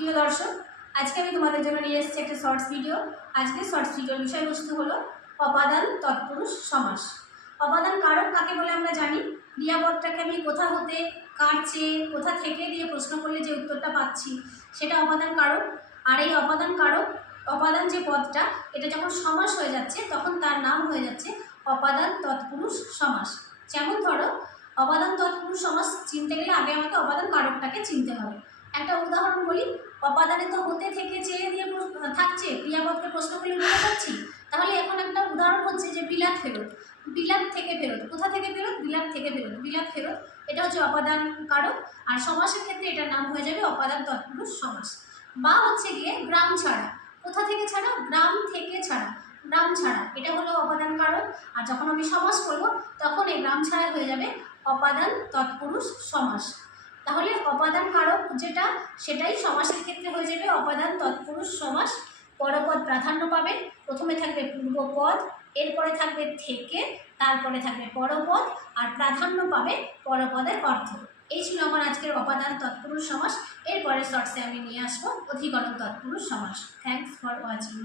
প্রিয় দর্শক, আজকে আমি তোমাদের জন্য নিয়ে এসেছি একটা শর্টস ভিডিও। আজকে শর্টস ভিডিওর বিষয়বস্তু হলো অপাদান তৎপুরুষ সমাস। অপাদান কারক কাকে বলে আমরা জানি। ক্রিয়াপদটাকে আমি কোথা হতে, কার চেয়ে, কোথা থেকে দিয়ে প্রশ্ন করলে যে উত্তরটা পাচ্ছি সেটা অপাদান কারক। আর এই অপাদান কারক, অপাদান যে পদটা, এটা যখন সমাস হয়ে যাচ্ছে তখন তার নাম হয়ে যাচ্ছে অপাদান তৎপুরুষ সমাস। যেমন ধরো, অপাদান তৎপুরুষ সমাস চিনতে গেলে আগে আমাকে অপাদান কারকটাকে চিনতে হবে। একটা উদাহরণ বলি, অপাদানে তো হতে থেকে চেয়ে দিয়ে থাকছে, ক্রিয়াপদকে প্রশ্ন করলে বলে যাচ্ছি। তাহলে এখন একটা উদাহরণ হচ্ছে যে বিলাত ফেরত, বিলাত থেকে ফেরত, কোথা থেকে ফেরত, বিলাত থেকে ফেরত, বিলাত ফেরত, এটা হচ্ছে অপাদান কারক। আর সমাসের ক্ষেত্রে এটার নাম হয়ে যাবে অপাদান তৎপুরুষ সমাস। বা হচ্ছে গিয়ে গ্রাম ছাড়া, কোথা থেকে ছাড়া, গ্রাম থেকে ছাড়া, গ্রাম ছাড়া, এটা হলো অপাদান কারক। আর যখন আমি সমাস করব তখন এই গ্রাম ছাড়া হয়ে যাবে অপাদান তৎপুরুষ সমাস। তাহলে অপাদান কারক যেটা, সেটাই সমাসের ক্ষেত্রে হয়ে যাবে অপাদান তৎপুরুষ সমাস। পরপদ প্রাধান্য পাবে, প্রথমে থাকবে পূর্বপদ, এরপরে থাকবে থেকে, তারপরে থাকবে পরপদ, আর প্রাধান্য পাবে পরপদের অর্থ। এই ছিল আমার আজকের অপাদান তৎপুরুষ সমাস। এরপরে শর্টসে আমি নিয়ে আসবো অধিকরণ তৎপুরুষ সমাস। Thanks for watching.